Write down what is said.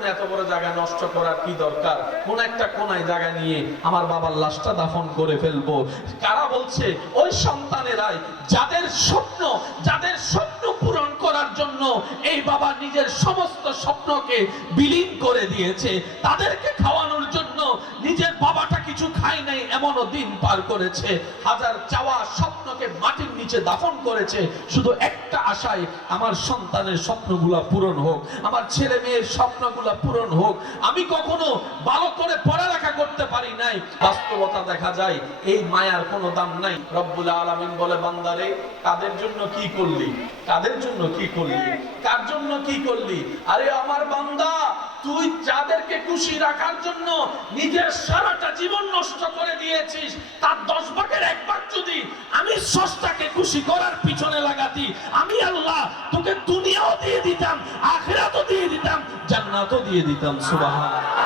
জন্য এত বড় জায়গা নষ্ট করার কি দরকার? কোন একটা কোনায় জায়গা নিয়ে আমার বাবার লাশটা দাফন করে ফেলবো। কারা বলছে? ওই সন্তানেরাই যাদের স্বপ্ন পূরণ করার জন্য এই বাবা নিজের সমস্ত স্বপ্নকে বিলীন করে দিয়েছে। তাদেরকে খাওয়ানোর জন্য নিজের বাবাটা কিছু খায় নাই এমনও দিন পার করেছে। হাজার চাওয়া স্বপ্নকে মাটির নিচে দাফন করেছে শুধু একটা আশায়, আমার সন্তানের স্বপ্নগুলা পূরণ হোক, আমার ছেলে মেয়ের স্বপ্নগুলা পূরণ হোক। আমি কখনো ভালো করে পড়ালেখা করতে পারি নাই। বাস্তবতা দেখা যায় এই মায়ার কোনো দাম নাই। রব্বুল আলামিন বলে, বান্দারে কাদের জন্য কি করলি, কাদের জন্য কি করলি, কার জন্য কি করলি? আরে আমার বান্দা, তুই যাদেরকে খুশি রাখার জন্য নিজের সারাটা জীবন নষ্ট করে দিয়েছিস, তার 10 ভাগের 1 ভাগ যদি আমি স্রষ্টাকে খুশি করার পিছনে লাগাতি, আমি আল্লাহ তোকে দুনিয়াও দিয়ে দিতাম, আখিরাতও দিয়ে দিতাম, জান্নাতও দিয়ে দিতাম। সুবহানাল্লাহ।